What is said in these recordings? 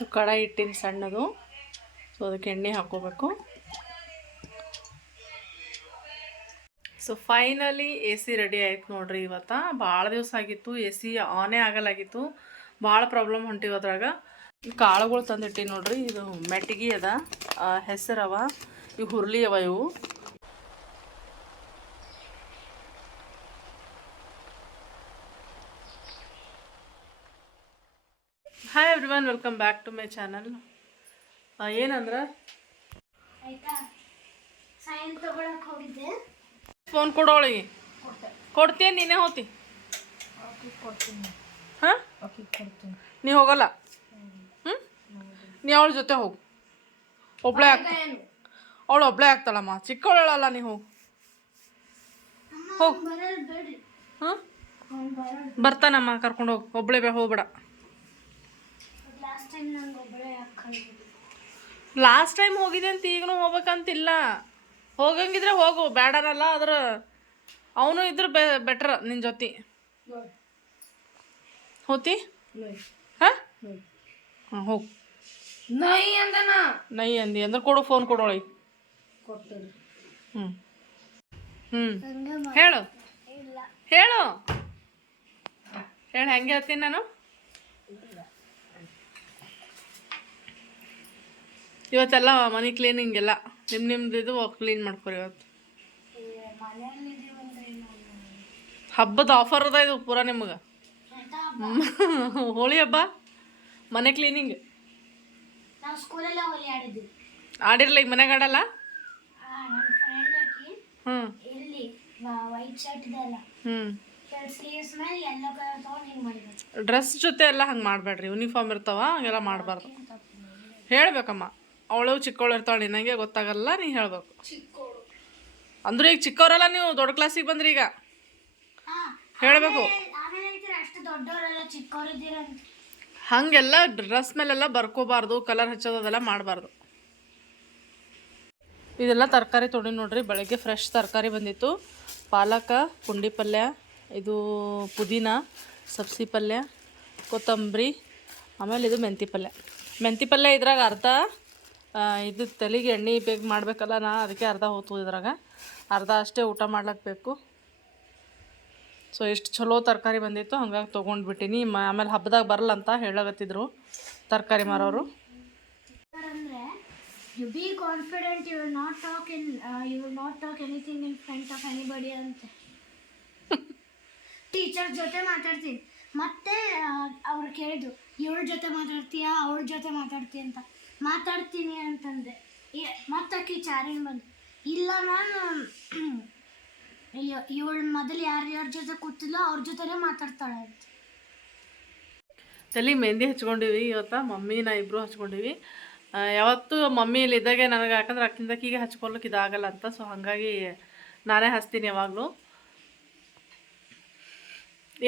So ಕಡಾಯಿ ಇಟ್ಟಿನ ಸಣ್ಣದು so ಅದಕ್ಕೆ ಎಣ್ಣೆ ಹಾಕ್ಕೋಬೇಕು. So finally A C ready ಆಯ್ತು ನೋಡ್ರಿ ಇವತ್ತು. ಭಾಳ ದಿವಸ ಆಗಿತ್ತು. ಎ ಸಿ ಆನೇ ಆಗಲಾಗಿತ್ತು. ಭಾಳ ಪ್ರಾಬ್ಲಮ್ ಹೊಂಟಿವ ಅದ್ರಾಗ ಕಾಳುಗಳು ತಂದಿಟ್ಟಿ ನೋಡ್ರಿ. ಇದು ಮೆಟ್ಟಿಗೆ ಅದ. ಹೆಸರವ. ಇವು ಹುರ್ಲಿ ಅವ ಇವು. Hi everyone welcome back to my channel ಏನಂದ್ರೆ? ಆಯ್ತಾ? ಸೈನ್ ತಗೊಳಕ್ ಹೋಗಿದ್ದೆ. ಫೋನ್ ಕೊಡೋಳಿಗೆ ಕೊಡ್ತೀಯ ನೀನೇ ಹೋತಿ ಹಾಂ? ನೀ ಹೋಗಲ್ಲ? ಹ್ಞೂ ನೀ ಅವಳ ಜೊತೆ ಹೋಗು. ಒಬ್ಳೆ ಆಗ್ತ ಅವಳು ಒಬ್ಳೆ ಆಗ್ತಾಳಮ್ಮ. ಚಿಕ್ಕವಳಲ್ಲ ನೀ ಹೋಗು. ಹೋಗು ಬರಲ್ ಬೇಡ್ರಿ. ಹಾಂ? ಅವ್ನು ಬರಲ್ ಬರ್ತಾನಮ್ಮ ಕರ್ಕೊಂಡು ಹೋಗು. ಒಬ್ಳೆ ಬೇ ಹೋಗ್ಬೇಡ. ಲಾಸ್ಟ್ ಟೈಮ್ ನಂಗೆ ಒಬ್ಬಳೆ ಹಾಕೊಂಡು ಲಾಸ್ಟ್ ಟೈಮ್ ಹೋಗಿದೆ ಅಂತ ಈಗಲೂ ಹೋಗ್ಬೇಕಂತಿಲ್ಲ. ಹೋಗಂಗಿದ್ರೆ ಹೋಗು ಬೇಡರಲ್ಲ ಅದ್ರ ಅವನು ಇದ್ರ ಬೆ ಬೆಟ್ರ್ ನಿನ್ನ ಜೊತೆ. ಹೋತಿ? ಹಾಂ? ಹಾಂ. ಹೋಗು ನೈ ಅಂದನ. ನೈ ಅಂದಿ ಅಂದ್ರೆ ಕೊಡು ಫೋನ್ ಕೊಡೋಳಿ ಹ್ಞೂ ಹ್ಞೂ ಹೇಳು. ಹೇಳು. ಹೇಳು ಹೆಂಗೆ ಹೇಳ್ತೀನಿ ನಾನು? ಇವತ್ತೆಲ್ಲ ಮನೆ ಕ್ಲೀನಿಂಗ್ ಎಲ್ಲ. ನಿಮ್ಮ ಇದು ಕ್ಲೀನ್ ಮಾಡ್ಕೊರಿ ಇವತ್ತು. ಹಬ್ಬದ ಆಫರ್ ಅದ ಇದು ಪೂರಾ ನಿಮಗೆ? ಹೋಳಿ ಹಬ್ಬ? ಮನೆ ಕ್ಲೀನಿಂಗ್ ಆಡಿರಲ್ಲ ಈಗ ಮನೆಗೆ ಆಡಲ್ಲ? ಹ್ಞೂ ಡ್ರೆಸ್ ಜೊತೆ ಎಲ್ಲ ಹಂಗೆ ಮಾಡಬೇಡ್ರಿ ಯೂನಿಫಾರ್ಮ್ ಇರ್ತಾವ, ಹಂಗೆಲ್ಲ ಮಾಡಬಾರ್ದು. ಹೇಳ್ಬೇಕಮ್ಮ. ಅವಳು ಚಿಕ್ಕವಳು ಇರ್ತಾಳೆ ನನಗೆ ಗೊತ್ತಾಗಲ್ಲ ನೀ ಹೇಳ್ಬೇಕು. ಅಂದ್ರೆ ಈಗ ಚಿಕ್ಕವರಲ್ಲ ನೀವು ದೊಡ್ಡ ಕ್ಲಾಸಿಗೆ ಬಂದ್ರಿ ಈಗ. ಹೇಳಬೇಕು. ಹಾಗೆಲ್ಲ ಡ್ರೆಸ್ ಮೇಲೆಲ್ಲ ಬರ್ಕೋಬಾರ್ದು ಕಲರ್ ಹಚ್ಚೋದೆಲ್ಲ ಅದೆಲ್ಲ ಮಾಡಬಾರ್ದು. ಇದೆಲ್ಲ ತರಕಾರಿ ತೊಗೊಂಡು ನೋಡ್ರಿ ಬೆಳಗ್ಗೆ ಫ್ರೆಶ್ ತರಕಾರಿ ಬಂದಿತ್ತು. ಪಾಲಕ ಪುಂಡಿ ಪಲ್ಯ ಇದು ಪುದೀನ ಸಬ್ಸಿ ಪಲ್ಯ ಕೊತ್ತಂಬರಿ ಆಮೇಲೆ ಇದು ಮೆಂತಿ ಪಲ್ಯ. ಮೆಂತಿ ಪಲ್ಯ ಇದ್ರಾಗ ಅರ್ಧ ಇದು ತಲೆಗೆ ಎಣ್ಣೆ ಬೇಗ ಮಾಡಬೇಕಲ್ಲ ನಾ, ಅದಕ್ಕೆ ಅರ್ಧ ಹೋತು ಇದ್ರಾಗ. ಅರ್ಧ ಅಷ್ಟೇ ಊಟ ಮಾಡ್ಲಿಕ್ಕೆ ಬೇಕು. ಸೊ ಎಷ್ಟು ಚಲೋ ತರಕಾರಿ ಬಂದಿತ್ತು, ಹಂಗಾಗಿ ತೊಗೊಂಡ್ಬಿಟ್ಟಿನಿ ಮ, ಆಮೇಲೆ ಹಬ್ಬದಾಗ ಬರಲ್ಲ ಅಂತ ಹೇಳಕತ್ತಿದ್ರು ತರಕಾರಿ ಮಾರೋರು. You be confident you not talk in you not talk anything in front of anybody ಅಂತ ಟೀಚರ್ ಜೊತೆ ಮಾತಾಡ್ತೀನಿ. ಮತ್ತೆ ಅವ್ರು ಕೇಳಿದ್ರು ಇವಳ ಜೊತೆ ಮಾತಾಡ್ತೀಯಾ? ಅವಳ ಜೊತೆ ಮಾತಾಡ್ತೀಯ? ಅಂತ. ಮಾತಾಡ್ತೀನಿ ಅಂತಂದೆ. ಮತ್ತೆ ಆಕಿ ಚಾರಿನ್ ಬಂದು, ಇಲ್ಲ ನಾನು ಇವಳು ಮೊದಲು ಯಾರ್ಯಾರ ಜೊತೆ ಕೂತಿಲ್ಲ ಅವ್ರ ಜೊತೆನೇ ಮಾತಾಡ್ತಾಳೆ ಅಂತ. ತಲೆ ಮೆಹಂದಿ ಹಚ್ಕೊಂಡಿವಿ, ಇವತ್ತು ಮಮ್ಮಿ ನಾ ಇಬ್ಬರು ಹಚ್ಕೊಂಡಿವಿ ಯಾವತ್ತು ಮಮ್ಮಿ ಇಲ್ಲಿ ಇದ್ದಾಗೆ ನನಗೆ ಯಾಕಂದ್ರೆ ಅಕ್ಕಿಂದಕ್ಕಿಗೆ ಹಚ್ಕೊಳಕ್ಕೆ ಇದಾಗಲ್ಲ ಅಂತ ಸೊ ಹಾಗಾಗಿ ನಾನೇ ಹಚ್ತೀನಿ ಯಾವಾಗಲೂ.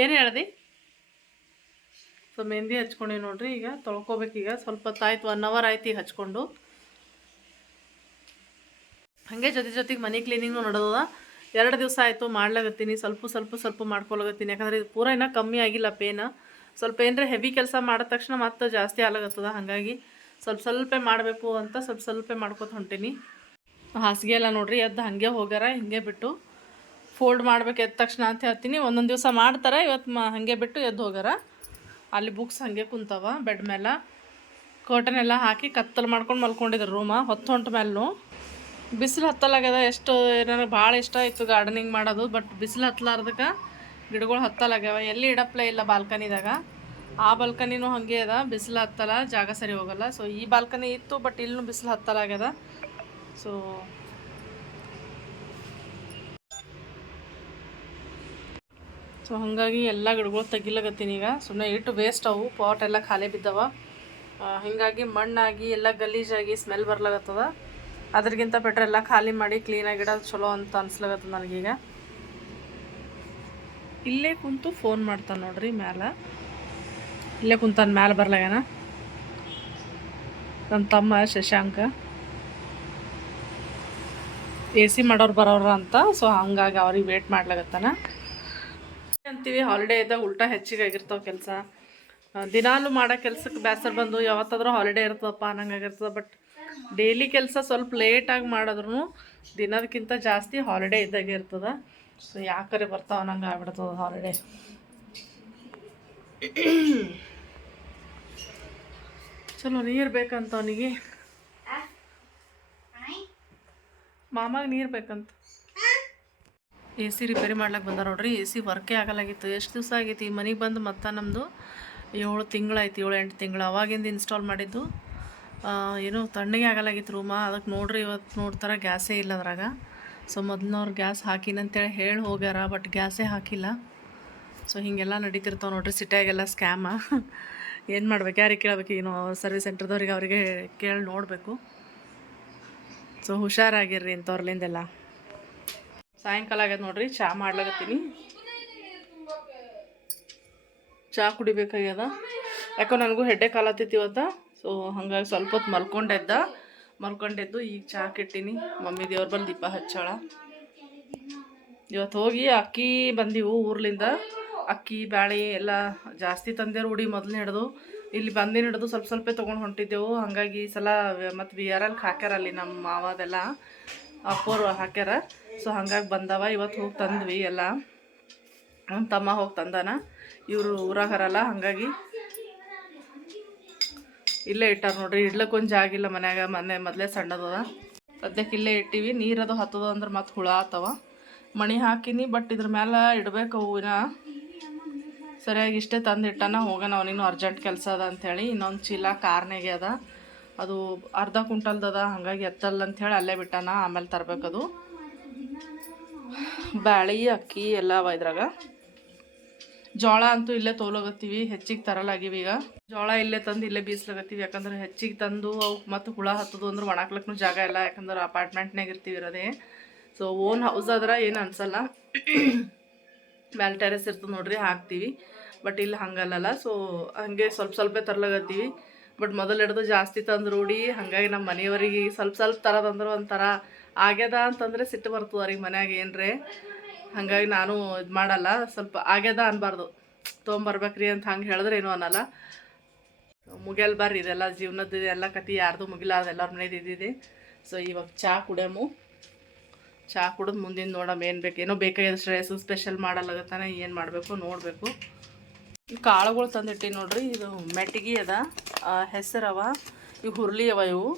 ಏನು ಹೇಳ್ದಿ? ಮೆಹಂದಿ ಹಚ್ಕೊಂಡಿ ನೋಡ್ರಿ, ಈಗ ತೊಳ್ಕೊಬೇಕೀಗ ಸ್ವಲ್ಪ ತಾಯ್ತು ಒನ್ ಅವರ್ ಆಯ್ತು ಈಗ ಹಚ್ಕೊಂಡು. ಹಾಗೆ ಜೊತೆ ಜೊತೆಗೆ ಮನೆ ಕ್ಲೀನಿಂಗು ನಡೆದದ. ಎರಡು ದಿವಸ ಆಯಿತು ಮಾಡ್ಲಾಗತ್ತೀನಿ ಸ್ವಲ್ಪ ಸ್ವಲ್ಪ ಸ್ವಲ್ಪ ಮಾಡ್ಕೊಳಗತ್ತೀನಿ ಯಾಕಂದ್ರೆ ಇದು ಪೂರ ಇನ್ನೂ ಕಮ್ಮಿ ಆಗಿಲ್ಲ ಪೇನ್ ಸ್ವಲ್ಪ ಏನರ ಹೆವಿ ಕೆಲಸ ಮಾಡಿದ ತಕ್ಷಣ ಮತ್ತೆ ಜಾಸ್ತಿ ಆಗ್ಲಾಗತ್ತದ ಹಾಗಾಗಿ ಸ್ವಲ್ಪ ಸ್ವಲ್ಪ ಮಾಡಬೇಕು ಅಂತ ಸ್ವಲ್ಪ ಸ್ವಲ್ಪ ಮಾಡ್ಕೊತ ಹೊಂಟೀನಿ. ಹಾಸಿಗೆ ಎಲ್ಲ ನೋಡ್ರಿ, ಎದ್ದು ಹಾಗೆ ಹೋಗ್ಯಾರ, ಹಿಂಗೆ ಬಿಟ್ಟು ಫೋಲ್ಡ್ ಮಾಡ್ಬೇಕು ಎದ್ದ ತಕ್ಷಣ ಅಂತ ಹೇಳ್ತೀನಿ. ಒಂದೊಂದು ದಿವಸ ಮಾಡ್ತಾರೆ, ಇವತ್ತು ಮ ಹಾಗೆ ಬಿಟ್ಟು ಎದ್ದು ಹೋಗ್ಯಾರ. ಅಲ್ಲಿ ಬುಕ್ಸ್ ಹಾಗೆ ಕುಂತವ ಬೆಡ್ ಮೇಲೆ ಕರ್ಟನ್ ಎಲ್ಲ ಹಾಕಿ ಕತ್ತಲು ಮಾಡ್ಕೊಂಡು ಮಲ್ಕೊಂಡಿದ್ರು ರೂಮ ಹೊತ್ತು ಹೊಂಟ ಮೇಲೂ ಬಿಸಿಲು ಹತ್ತಲಾಗ್ಯದ, ಎಷ್ಟು ನನಗೆ ಭಾಳ ಇಷ್ಟ ಇತ್ತು ಗಾರ್ಡನಿಂಗ್ ಮಾಡೋದು ಬಟ್ ಬಿಸಿಲು ಹತ್ತಲಾರ್ದಕ್ಕೆ ಗಿಡಗಳು ಹತ್ತಲಾಗ್ಯಾವ. ಎಲ್ಲಿ ಇಡಪ್ಲೇ ಇಲ್ಲ ಬಾಲ್ಕನಿದಾಗ. ಆ ಬಾಲ್ಕನಿನೂ ಹಾಗೆ ಅದ, ಬಿಸಿಲು ಹತ್ತಲ್ಲ ಜಾಗ ಸರಿ ಹೋಗಲ್ಲ. ಸೊ ಈ ಬಾಲ್ಕನಿ ಇತ್ತು ಬಟ್ ಇಲ್ಲೂ ಬಿಸಿಲು ಹತ್ತಲಾಗ್ಯದ. ಸೊ ಸೊ ಹಾಗಾಗಿ ಎಲ್ಲ ಗಿಡಗಳು ತೆಗಿಲಕತ್ತೀನಿ ಈಗ. ಸುಮ್ಮನೆ ಇಟ್ಟು ವೇಸ್ಟ್ ಅವು. ಪಾಟ್ ಎಲ್ಲ ಖಾಲಿ ಬಿದ್ದವ. ಹೀಗಾಗಿ ಮಣ್ಣಾಗಿ, ಎಲ್ಲ ಗಲೀಜಾಗಿ ಸ್ಮೆಲ್ ಬರ್ಲಾಗತ್ತದ ಅದ್ರಗಿಂತ ಬೆಟ್ರ್ ಎಲ್ಲ ಖಾಲಿ ಮಾಡಿ ಕ್ಲೀನಾಗಿ ಚಲೋ ಅಂತ ಅನ್ಸ್ಲಾಗತ್ತದ ನನಗೀಗ. ಇಲ್ಲೇ ಕುಂತು ಫೋನ್ ಮಾಡ್ತಾನೆ ನೋಡ್ರಿ ಮ್ಯಾಲ. ಇಲ್ಲೇ ಕುಂತಾನ ಮ್ಯಾಲೆ ಬರ್ಲಾಗನ ನನ್ನ ತಮ್ಮ ಶಶಾಂಕ. ಎ ಸಿ ಮಾಡೋರು ಬರೋರು ಅಂತ. ಸೊ ಹಂಗಾಗಿ ಅವ್ರಿಗೆ ವೇಟ್ ಮಾಡ್ಲಾಗತ್ತಾನ ಅಂತೀವಿ ಹಾಲಿಡೇ ಇದ್ದಾಗ ಉಲ್ಟಾ ಹೆಚ್ಚಿಗೆ ಆಗಿರ್ತಾವ ಕೆಲಸ. ದಿನಾಲು ಮಾಡೋ ಕೆಲ್ಸಕ್ಕೆ ಬೇಸರ ಬಂದು ಯಾವತ್ತಾದರೂ ಹಾಲಿಡೇ ಇರ್ತದಪ್ಪ ಅನ್ನಂಗಾಗಿರ್ತದೆ ಬಟ್ ಡೈಲಿ ಕೆಲಸ ಸ್ವಲ್ಪ ಲೇಟಾಗಿ ಮಾಡಿದ್ರು ದಿನದಕ್ಕಿಂತ ಜಾಸ್ತಿ ಹಾಲಿಡೇ ಇದ್ದಾಗೆ ಇರ್ತದೆ. ಸೊ ಯಾಕರೆ ಬರ್ತಾವ ಅನ್ನಂಗೆ ಆಗ್ಬಿಡ್ತದೆ ಹಾಲಿಡೇ ಚಲೋ ನೀರು ಬೇಕಂತ ಅವನಿಗೆ. ಮಾಮಾಗ ನೀರು ಬೇಕಂತ. ಎ ಸಿ ರಿಪೇರಿ ಮಾಡ್ಲಿಕ್ಕೆ ಬಂದ ನೋಡ್ರಿ. ಎ ಸಿ ವರ್ಕೇ ಆಗಲಾಗಿತ್ತು. ಎಷ್ಟು ದಿವಸ ಆಗೈತಿ? ಮನೆಗೆ ಬಂದು ಮತ್ತೆ ನಮ್ಮದು ಏಳು ತಿಂಗಳಾಯ್ತು, ಏಳು ಎಂಟು ತಿಂಗಳು. ಅವಾಗಿಂದ ಇನ್ಸ್ಟಾಲ್ ಮಾಡಿದ್ದು. ಏನೋ ತಣ್ಣಗೆ ಆಗಲಾಗಿತ್ತು ರೂಮ. ಅದಕ್ಕೆ ನೋಡ್ರಿ ಇವತ್ತು ನೋಡ್ತಾರೆ ಗ್ಯಾಸೇ ಇಲ್ಲ ಅದ್ರಾಗ. ಸೊ ಮೊದಲಿನವ್ರು ಗ್ಯಾಸ್ ಹಾಕಿನಂತೇಳಿ ಹೇಳಿ ಹೋಗ್ಯಾರ, ಬಟ್ ಗ್ಯಾಸೇ ಹಾಕಿಲ್ಲ. ಸೊ ಹೀಗೆಲ್ಲ ನಡೀತಿರ್ತಾವೆ ನೋಡ್ರಿ ಸಿಟಿಯಾಗೆಲ್ಲ ಸ್ಕ್ಯಾಮ. ಏನು ಮಾಡ್ಬೇಕು? ಯಾರಿಗೆ ಕೇಳಬೇಕು? ಏನು ಸರ್ವಿಸ್ ಸೆಂಟರ್ದವ್ರಿಗೆ ಅವರಿಗೆ ಕೇಳಿ ನೋಡಬೇಕು. ಸೊ ಹುಷಾರಾಗಿರ್ರಿ ಇಂಥವ್ರಲಿಂದೆಲ್ಲ. ಸಾಯಂಕಾಲ ಆಗ್ಯದ ನೋಡ್ರಿ ಚಹಾ ಮಾಡ್ಲಾಗತ್ತೀನಿ ಚಹಾ ಕುಡಿಬೇಕಾಗ್ಯದ. ಯಾಕೋ ನನಗೂ ಹೆಡ್ಡೆ ಕಾಲತ್ತೈತಿ ಇವತ್ತು ಸೊ ಹಂಗಾಗಿ ಸ್ವಲ್ಪ ಹೊತ್ತು ಮಲ್ಕೊಂಡೆದ್ದ. ಮಲ್ಕೊಂಡೆದ್ದು ಈಗ ಚಹಾ ಕೆಟ್ಟಿನಿ. ಮಮ್ಮಿ ದೇವ್ರ ಬಲ್ಲಿ ದೀಪ ಹಚ್ಚಾಳ. ಇವತ್ತು ಹೋಗಿ ಅಕ್ಕಿ ಬಂದಿವು ಊರ್ಲಿಂದ. ಅಕ್ಕಿ, ಬ್ಯಾಳಿ ಎಲ್ಲ ಜಾಸ್ತಿ ತಂದೆ ಉಡಿ ಮೊದಲು ಹಿಡ್ದು. ಇಲ್ಲಿ ಬಂದಿನ ಹಿಡಿದು ಸ್ವಲ್ಪ ಸ್ವಲ್ಪ ತೊಗೊಂಡು ಹೊಂಟಿದ್ದೆವು. ಹಾಗಾಗಿ ಈ ಸಲ ಮತ್ತು ಬಿ ಆರ್ ಎಲ್ ಹಾಕ್ಯಾರ ಅಲ್ಲಿ ನಮ್ಮ ಮಾವದೆಲ್ಲ. ಅಪ್ಪೋರು ಹಾಕ್ಯಾರ. ಸೊ ಹಂಗಾಗಿ ಬಂದವ ಇವತ್ತು ಹೋಗಿ ತಂದ್ವಿ ಎಲ್ಲ. ನಮ್ಮ ತಮ್ಮ ಹೋಗಿ ತಂದಾನ. ಇವರು ಊರಾಗರಲ್ಲ, ಹಾಗಾಗಿ ಇಲ್ಲೇ ಇಟ್ಟಾರ ನೋಡ್ರಿ. ಇಡ್ಲಕ್ಕೊಂದು ಜಾಗ ಇಲ್ಲ ಮನ್ಯಾಗ ಮನೆ ಮೊದಲೇ ಸಣ್ಣದದ. ಸದ್ಯಕ್ಕೆ ಇಲ್ಲೇ ಇಟ್ಟಿವಿ. ನೀರದು ಹತ್ತದ ಅಂದ್ರೆ ಮತ್ತೆ ಹುಳ ಆತವ. ಮಣಿ ಹಾಕಿನಿ ಬಟ್ ಇದ್ರ ಮೇಲೆ ಇಡಬೇಕು ಹೂವಿನ. ಸರಿಯಾಗಿ ಇಷ್ಟೇ ತಂದು ಇಟ್ಟಾನ ಹೋಗೋಣ ಅವನಿನ್ನು ಅರ್ಜೆಂಟ್ ಕೆಲಸ ಅದ ಅಂಥೇಳಿ ಇನ್ನೊಂದು ಚೀಲ ಕಾರ್ನಾಗೆ ಅದ. ಅದು ಅರ್ಧ ಕುಂಟಲ್ದದ, ಹಾಗಾಗಿ ಎತ್ತಲ್ಲ ಅಂಥೇಳಿ ಅಲ್ಲೇ ಬಿಟ್ಟಾನ, ಆಮೇಲೆ ತರಬೇಕದು. ಬ್ಯಾಳಿ, ಅಕ್ಕಿ ಎಲ್ಲ ಅವ ಇದ್ರಾಗ. ಜೋಳ ಅಂತೂ ಇಲ್ಲೇ ತೋಲೋಗತ್ತೀವಿ, ಹೆಚ್ಚಿಗೆ ತರಲಾಗಿವಿ ಈಗ. ಜೋಳ ಇಲ್ಲೇ ತಂದು ಇಲ್ಲೇ ಬೀಸ್ಲಾಗತ್ತೀವಿ, ಯಾಕಂದ್ರೆ ಹೆಚ್ಚಿಗೆ ತಂದು ಅವು ಮತ್ತು ಹುಳ ಹತ್ತದು ಅಂದ್ರೆ ಒಣಾಕ್ಲಕ್ಕೂ ಜಾಗ ಇಲ್ಲ, ಯಾಕಂದ್ರೆ ಅಪಾರ್ಟ್ಮೆಂಟ್ನಾಗ ಇರ್ತೀವಿ ಇರೋದೇ. ಸೊ ಓನ್ ಹೌಸ್ ಆದ್ರೆ ಏನು ಅನ್ಸಲ್ಲ. ಮ್ಯಾಲೆ ಟೆರೆಸ್ ಇರ್ತದೆ ನೋಡ್ರಿ, ಹಾಕ್ತೀವಿ. ಬಟ್ ಇಲ್ಲಿ ಹಂಗಲ್ಲಲ್ಲ ಸೊ ಹಂಗೆ ಸ್ವಲ್ಪ ಸ್ವಲ್ಪ ತರ್ಲಾಗತ್ತೀವಿ. ಬಟ್ ಮೊದಲು ಹಿಡ್ದು ಜಾಸ್ತಿ ತಂದು ರೂಢಿ ಹಾಗಾಗಿ ನಮ್ಮ ಮನೆಯವರಿಗೆ ಸ್ವಲ್ಪ ಸ್ವಲ್ಪ ತರದಂದ್ರೆ ಒಂಥರ ಆಗ್ಯದ ಅಂತಂದರೆ ಸಿಟ್ಟು ಬರ್ತದೆ ಅವ್ರಿಗೆ ಮನ್ಯಾಗ ಏನ್ರಿ. ಹಾಗಾಗಿ ನಾನು ಇದು ಮಾಡಲ್ಲ, ಸ್ವಲ್ಪ ಆಗ್ಯದ ಅನ್ಬಾರ್ದು. ತೊಗೊಂಬರ್ಬೇಕ್ರಿ ಅಂತ ಹಂಗೆ ಹೇಳಿದ್ರೆ ಏನೂ ಅನ್ನಲ್ಲ. ಮುಗಿಯಲ್ ಬರ್ರಿ, ಇದೆಲ್ಲ ಜೀವನದ ಎಲ್ಲ ಕತೆ ಯಾರ್ದು ಮುಗಿಲ್ಲ ಅದೆಲ್ಲರ ಮನೇದು ಇದ್ದಿದೆ ಸೊ ಇವಾಗ ಚಹಾ ಕುಡಿಯಮು. ಚಹಾ ಕುಡಿದು ಮುಂದಿನ ನೋಡಮ್ ಏನು ಬೇಕು ಏನೋ ಬೇಕಾಗಿದ್ದು ಸ್ಟ್ರೆಸ್ಸು ಸ್ಪೆಷಲ್ ಮಾಡಲ್ಲಾಗತ್ತಾನೆ ಏನು ಮಾಡಬೇಕು ನೋಡಬೇಕು. ಕಾಳುಗಳು ತಂದಿಟ್ಟೀನಿ ನೋಡ್ರಿ, ಇದು ಮೆಟ್ಟಿಗೆ ಅದ ಹೆಸರವ ಇವು ಹುರ್ಲಿ ಅವ ಇವು.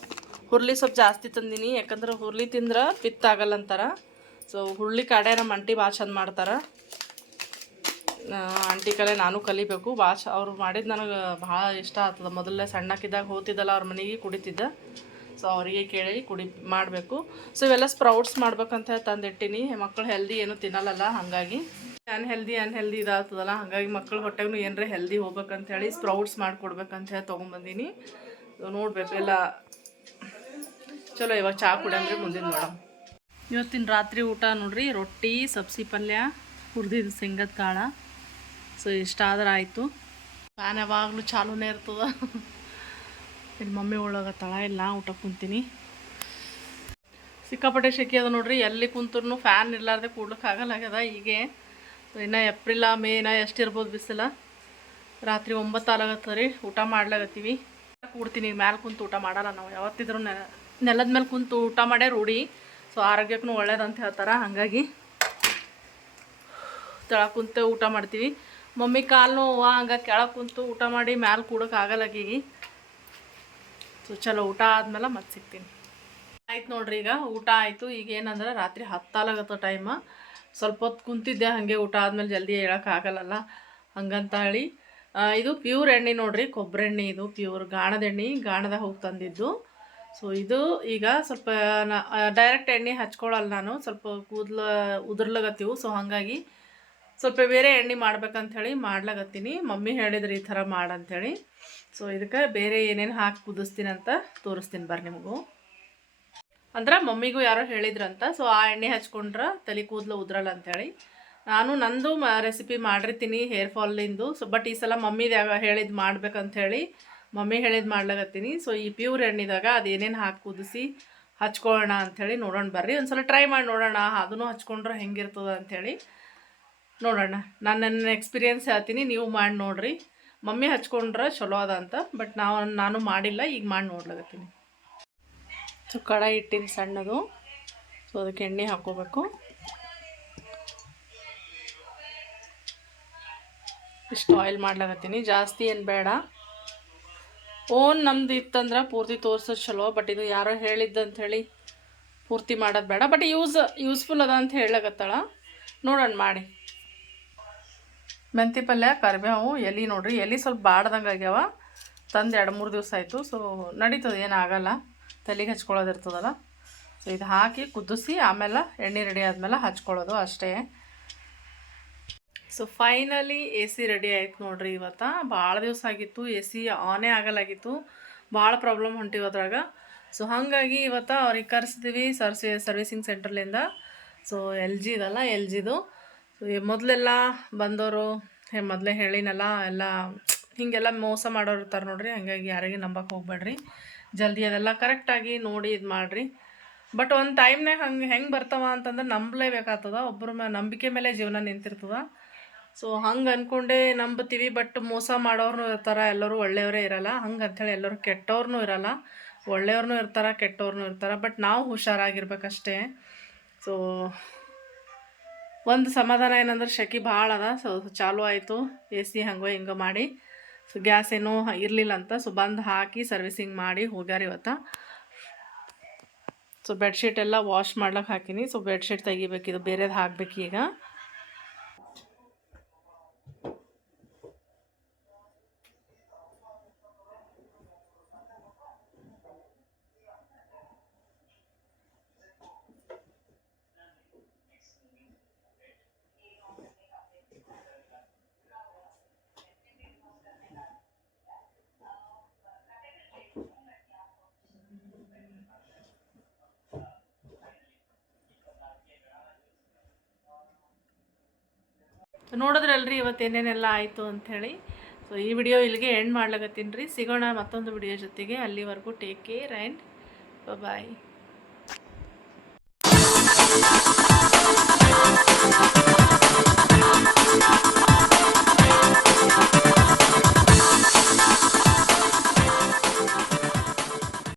ಹುರ್ಲಿ ಸ್ವಲ್ಪ ಜಾಸ್ತಿ ತಂದೀನಿ, ಯಾಕಂದ್ರೆ ಹುರ್ಲಿ ತಿಂದ್ರೆ ಪಿತ್ತ ಅಂತಾರ. ಸೊ ಹುರ್ಲಿ ಕಾಡೆ ನಮ್ಮ ಅಂಟಿ ಭಾಳ ಚಂದ ಮಾಡ್ತಾರೆ. ಆಂಟಿ ಕಲೆ ನಾನು ಕಲಿಬೇಕು, ಭಾಳ ಅವ್ರು ಮಾಡಿದ್ದು ನನಗೆ ಭಾಳ ಇಷ್ಟ ಆಗ್ತದೆ. ಮೊದಲೇ ಸಣ್ಣಕ್ಕಿದ್ದಾಗ ಹೋಗ್ತಿದ್ದಲ್ಲ ಅವ್ರ ಮನೆಗೆ ಕುಡಿತಿದ್ದ. ಸೊ ಅವರಿಗೆ ಕೇಳಿ ಕುಡಿ, ಮಾಡಬೇಕು. ಸೊ ಇವೆಲ್ಲ ಸ್ಪ್ರೌಟ್ಸ್ ಮಾಡ್ಬೇಕಂತ ತಂದಿಟ್ಟಿನಿ. ಮಕ್ಕಳು ಹೆಲ್ದಿ ಏನು ತಿನ್ನಲ್ಲಲ್ಲ, ಹಾಗಾಗಿ. ಅನ್ಹೆಲ್ದಿ ಅನ್ಹೆಲ್ದಿ ಇದಾಗ್ತದಲ್ಲ? ಹಾಗಾಗಿ ಮಕ್ಕಳು ಹೊಟ್ಟೆಗೂ ಏನರ ಹೆಲ್ದಿ ಹೋಗ್ಬೇಕಂತ ಹೇಳಿ ಸ್ಪ್ರೌಟ್ಸ್ ಹೇಳಿ ತೊಗೊಂಬಂದೀನಿ. ನೋಡ್ಬೇಕು, ಎಲ್ಲ ಚಲೋ ಇವಾಗ ಚಹಾ ಕುಡಿಯಂದ್ರೆ ಮುಂದಿನ ನೋಡಮ್ ಇವತ್ತಿನ ರಾತ್ರಿ ಊಟ ನೋಡ್ರಿ, ರೊಟ್ಟಿ, ಸಬ್ಸಿ ಪಲ್ಯ ಹುರಿದಿದ್ದು ಶೇಂಗದ ಕಾಳ. ಸೊ ಇಷ್ಟ ಆದ್ರೆ ಆಯಿತು. ಫ್ಯಾನ್ ಯಾವಾಗಲೂ ಚಾಲೂನೇ ಇರ್ತದ. ಇಲ್ಲಿ ಮಮ್ಮಿ ಒಳಗೆ ತಳ ಇಲ್ಲ, ಊಟ ಕುಂತೀನಿ. ಸಿಕ್ಕಾಪಟ್ಟೆ ಶೆಕೆ ಅದ ನೋಡ್ರಿ, ಎಲ್ಲಿ ಕುಂತ್ರು ಫ್ಯಾನ್ ಇರಲಾರ್ದೆ ಕೂಡ್ಲಿಕ್ಕೆ ಆಗಲಾಗ್ಯದ ಹೀಗೆ. ಇನ್ನು ಏಪ್ರಿಲ ಮೇನ ಎಷ್ಟಿರ್ಬೋದು ಬಿಸಿಲ? ರಾತ್ರಿ ಒಂಬತ್ತು ಆಲಾಗತ್ತದ ರೀ, ಊಟ ಮಾಡ್ಲಾಗತ್ತೀವಿ. ಕೂಡ್ತೀನಿ, ಮ್ಯಾಲೆ ಕುಂತು ಊಟ ಮಾಡಲ್ಲ ನಾವು. ಯಾವತ್ತಿದ್ರು ನೆಲ, ನೆಲದ ಮೇಲೆ ಕುಂತು ಊಟ ಮಾಡೇ ರೂಢಿ. ಸೊ ಆರೋಗ್ಯಕ್ಕೂ ಒಳ್ಳೇದಂತ ಹೇಳ್ತಾರೆ, ಹಾಗಾಗಿ ತೆಳಗೆ ಕುಂತು ಊಟ ಮಾಡ್ತೀವಿ. ಮಮ್ಮಿ ಕಾಲು ನೋವು, ಹಂಗೆ ಕೆಳಗೆ ಕುಂತು ಊಟ ಮಾಡಿ ಮ್ಯಾಲೆ ಕೂಡಕ್ಕೆ ಆಗಲ್ಲ ಆಕಿಗೆ ಸೊ ಚಲೋ ಊಟ ಆದ್ಮೇಲೆ ಮತ್ತೆ ಸಿಗ್ತೀನಿ. ಆಯ್ತು ನೋಡ್ರಿ ಈಗ, ಊಟ ಆಯಿತು. ಈಗ ಏನಂದ್ರೆ, ರಾತ್ರಿ ಹತ್ತಾಲಾಗತ್ತ ಟೈಮ ಸ್ವಲ್ಪ ಹೊತ್ತು ಕುಂತಿದ್ದೆ, ಹಾಗೆ ಊಟ ಆದಮೇಲೆ ಜಲ್ದಿ ಹೇಳಕ್ಕೆ ಆಗಲ್ಲಲ್ಲ. ಹಂಗಂತ ಹೇಳಿ ಇದು ಪ್ಯೂರ್ ಎಣ್ಣೆ ನೋಡ್ರಿ ಕೊಬ್ಬರಿ ಎಣ್ಣೆ ಇದು ಪ್ಯೂರ್ ಗಾಣದ ಎಣ್ಣೆ, ಗಾಣದ ಹೋಗಿ ತಂದಿದ್ದು. ಸೊ ಇದು ಈಗ ಸ್ವಲ್ಪ ಡೈರೆಕ್ಟ್ ಎಣ್ಣೆ ಹಚ್ಕೊಳ್ಳಲ್ಲ ನಾನು, ಸ್ವಲ್ಪ ಕೂದಲ, ಉದುರ್ಲಗತ್ತೀವು. ಸೊ ಹಾಗಾಗಿ ಸ್ವಲ್ಪ ಬೇರೆ ಎಣ್ಣೆ ಮಾಡ್ಬೇಕಂತ ಹೇಳಿ ಮಾಡ್ಲಾಗತ್ತೀನಿ. ಮಮ್ಮಿ ಹೇಳಿದ್ರು ಈ ಥರ ಮಾಡಂಥೇಳಿ ಸೊ ಇದಕ್ಕೆ ಬೇರೆ ಏನೇನು ಹಾಕಿ ಕುದಿಸ್ತೀನಿ ಅಂತ ತೋರಿಸ್ತೀನಿ ಬರ್ರಿ ನಿಮಗೂ. ಅಂದ್ರೆ ಮಮ್ಮಿಗೂ ಯಾರೋ ಹೇಳಿದ್ರಂತ. ಸೊ ಆ ಎಣ್ಣೆ ಹಚ್ಕೊಂಡ್ರೆ ತಲೆ ಕೂದಲು ಉದ್ರಲ್ಲ ಅಂಥೇಳಿ ನಾನು ನಂದು ಮ ರೆಸಿಪಿ ಮಾಡಿರ್ತೀನಿ ಹೇರ್ ಫಾಲಿಂದು ಸೊ ಬಟ್ ಈ ಸಲ ಮಮ್ಮಿದು ಯಾವ ಹೇಳಿದ್ದು ಮಾಡ್ಬೇಕಂಥೇಳಿ ಮಮ್ಮಿ ಹೇಳಿದ್ದು ಮಾಡ್ಲಾಗತ್ತೀನಿ ಸೊ ಈ ಪ್ಯೂರ್ ಎಣ್ಣೆದಾಗ ಅದೇನೇನು ಹಾಕಿ ಕುದಿಸಿ ಹಚ್ಕೊಳ್ಳೋಣ ಅಂಥೇಳಿ ನೋಡೋಣ ಬರ್ರಿ. ಒಂದು ಸಲ ಟ್ರೈ ಮಾಡಿ ನೋಡೋಣ. ಅದನ್ನು ಹಚ್ಕೊಂಡ್ರೆ ಹೆಂಗಿರ್ತದ ಅಂಥೇಳಿ ನೋಡೋಣ. ನಾನು ನನ್ನ ಎಕ್ಸ್ಪೀರಿಯನ್ಸ್ ಹೇಳ್ತೀನಿ. ನೀವು ಮಾಡಿ ನೋಡ್ರಿ. ಮಮ್ಮಿ ಹಚ್ಕೊಂಡ್ರೆ ಚಲೋ ಅದ ಅಂತ. ಬಟ್ ನಾವು, ನಾನು ಮಾಡಿಲ್ಲ. ಈಗ ಮಾಡಿ ನೋಡ್ಲಾಗತ್ತೀನಿ ಸೊ ಕಡಾಯಿ ಇಟ್ಟಿನ ಸಣ್ಣದು. ಸೊ ಅದಕ್ಕೆ ಎಣ್ಣೆ ಹಾಕೋಬೇಕು ಇಷ್ಟು ಆಯಿಲ್ ಮಾಡ್ಲಾಗತ್ತೀನಿ ಜಾಸ್ತಿ ಏನು ಬೇಡ. ಓನ್ ನಮ್ದು ಇತ್ತಂದ್ರೆ ಪೂರ್ತಿ ತೋರ್ಸೋದು ಚಲೋ ಬಟ್ ಇದು ಯಾರೋ ಹೇಳಿದ್ದಂತ ಹೇಳಿ ಪೂರ್ತಿ ಮಾಡೋದು ಬೇಡ. ಬಟ್ ಯೂಸ್ ಯೂಸ್ಫುಲ್ ಅದ ಅಂತ ಹೇಳಕತ್ತಾಳ. ನೋಡೋಣ ಮಾಡಿ. ಮೆಂತಿ ಪಲ್ಯ, ಕರಿಬೇವು, ಎಲೆ ನೋಡ್ರಿ. ಎಲೆ ಸ್ವಲ್ಪ ಬಾಡ್ದಂಗೆ ಆಗ್ಯಾವ. ತಂದು ಎರಡು ಮೂರು ದಿವಸ ಆಯಿತು. ಸೊ ನಡೀತದೆ ಏನಾಗಲ್ಲ ತಲೆಗೆ ಹಚ್ಕೊಳ್ಳೋದಿರ್ತದಲ್ಲ ಸೊ ಇದು ಹಾಕಿ ಕುದಿಸಿ ಆಮೇಲೆ ಎಣ್ಣೆ ರೆಡಿ ಆದಮೇಲೆ ಹಚ್ಕೊಳ್ಳೋದು ಅಷ್ಟೇ. So finally A C ready ಆಯ್ತು ನೋಡ್ರಿ ಇವತ್ತು. ಭಾಳ ದಿವಸ ಆಗಿತ್ತು ಎ ಸಿ ಆನೇ ಆಗಲಾಗಿತ್ತು ಭಾಳ ಪ್ರಾಬ್ಲಮ್ ಹೊಂಟಿವಿ ಅದ್ರಾಗ ಸೊ ಹಾಗಾಗಿ ಇವತ್ತು ಅವ್ರಿಗೆ ಕರೆಸ್ತೀವಿ ಸರ್ಸಿ ಸರ್ವಿಸಿಂಗ್ ಸೆಂಟ್ರ್ಲಿಂದ ಸೊ ಎಲ್ ಜಿ ಇದಲ್ಲ ಎಲ್ ಜಿದು ಸೊ ಮೊದಲೆಲ್ಲ ಬಂದವರು ಮೊದಲೇ ಹೇಳಿನಲ್ಲ, ಎಲ್ಲ ಹೀಗೆಲ್ಲ ಮೋಸ ಮಾಡೋರು ಇರ್ತಾರೆ ನೋಡ್ರಿ, ಹಂಗಾಗಿ ಯಾರಿಗೆ ನಂಬಕ್ಕೆ ಹೋಗ್ಬೇಡ್ರಿ. ಜಲ್ದಿ ಅದೆಲ್ಲ ಕರೆಕ್ಟಾಗಿ ನೋಡಿ ಇದು ಮಾಡಿರಿ. ಬಟ್ ಒಂದು ಟೈಮ್ನಾಗ ಹಂಗೆ, ಹೆಂಗೆ ಬರ್ತಾವ ಅಂತಂದ್ರೆ ನಂಬಲೇಬೇಕಾಗ್ತದ ಒಬ್ಬರ ಮ, ನಂಬಿಕೆ ಮೇಲೆ ಜೀವನ ನಿಂತಿರ್ತದ. ಸೊ ಹಂಗೆ ಅಂದ್ಕೊಂಡೇ ನಂಬ್ತೀವಿ ಬಟ್ ಮೋಸ ಮಾಡೋರು ಇರ್ತಾರೆ, ಎಲ್ಲರೂ ಒಳ್ಳೆಯವರೇ ಇರಲ್ಲ. ಹಂಗೆ ಅಂಥೇಳಿ ಎಲ್ಲರೂ ಕೆಟ್ಟವ್ರನ್ನೂ ಇರಲ್ಲ. ಒಳ್ಳೆಯವ್ರನ್ನೂ ಇರ್ತಾರೆ ಕೆಟ್ಟವ್ರನ್ನೂ ಇರ್ತಾರೆ ಬಟ್ ನಾವು ಹುಷಾರಾಗಿರ್ಬೇಕಷ್ಟೇ. ಸೊ ಒಂದು ಸಮಾಧಾನ ಏನಂದ್ರೆ ಶಕಿ ಭಾಳ ಅದ, ಸೊ, ಚಾಲು ಆಯಿತು. ಎ ಸಿ ಹಂಗೋ ಹಿಂಗೋ ಮಾಡಿ. ಸೊ ಗ್ಯಾಸ್ ಏನೋ ಇರಲಿಲ್ಲ ಅಂತ. ಸೊ ಬಂದು ಹಾಕಿ ಸರ್ವಿಸಿಂಗ್ ಮಾಡಿ ಹೋಗ್ಯಾರ ಇವತ್ತು. ಸೊ ಬೆಡ್ಶೀಟ್ ಎಲ್ಲ ವಾಶ್ ಮಾಡ್ಲಿಕ್ಕೆ ಹಾಕೀನಿ. ಸೊ ಬೆಡ್ಶೀಟ್ ತೆಗಿಬೇಕಿದು ಬೇರೆದು ಹಾಕ್ಬೇಕು ಈಗ. ಸೊ ನೋಡಿದ್ರಲ್ರಿ ಇವತ್ತು ಏನೇನೆಲ್ಲ ಆಯಿತು ಅಂಥೇಳಿ. ಸೊ ಈ ವಿಡಿಯೋ ಇಲ್ಲಿಗೆ ಎಂಡ್ ಮಾಡ್ಲಾಗತ್ತೀನಿ ರೀ. ಸಿಗೋಣ ಮತ್ತೊಂದು ವಿಡಿಯೋ ಜೊತೆಗೆ. ಅಲ್ಲಿವರೆಗೂ ಟೇಕ್ ಕೇರ್ ಆ್ಯಂಡ್ ಬಾಯ್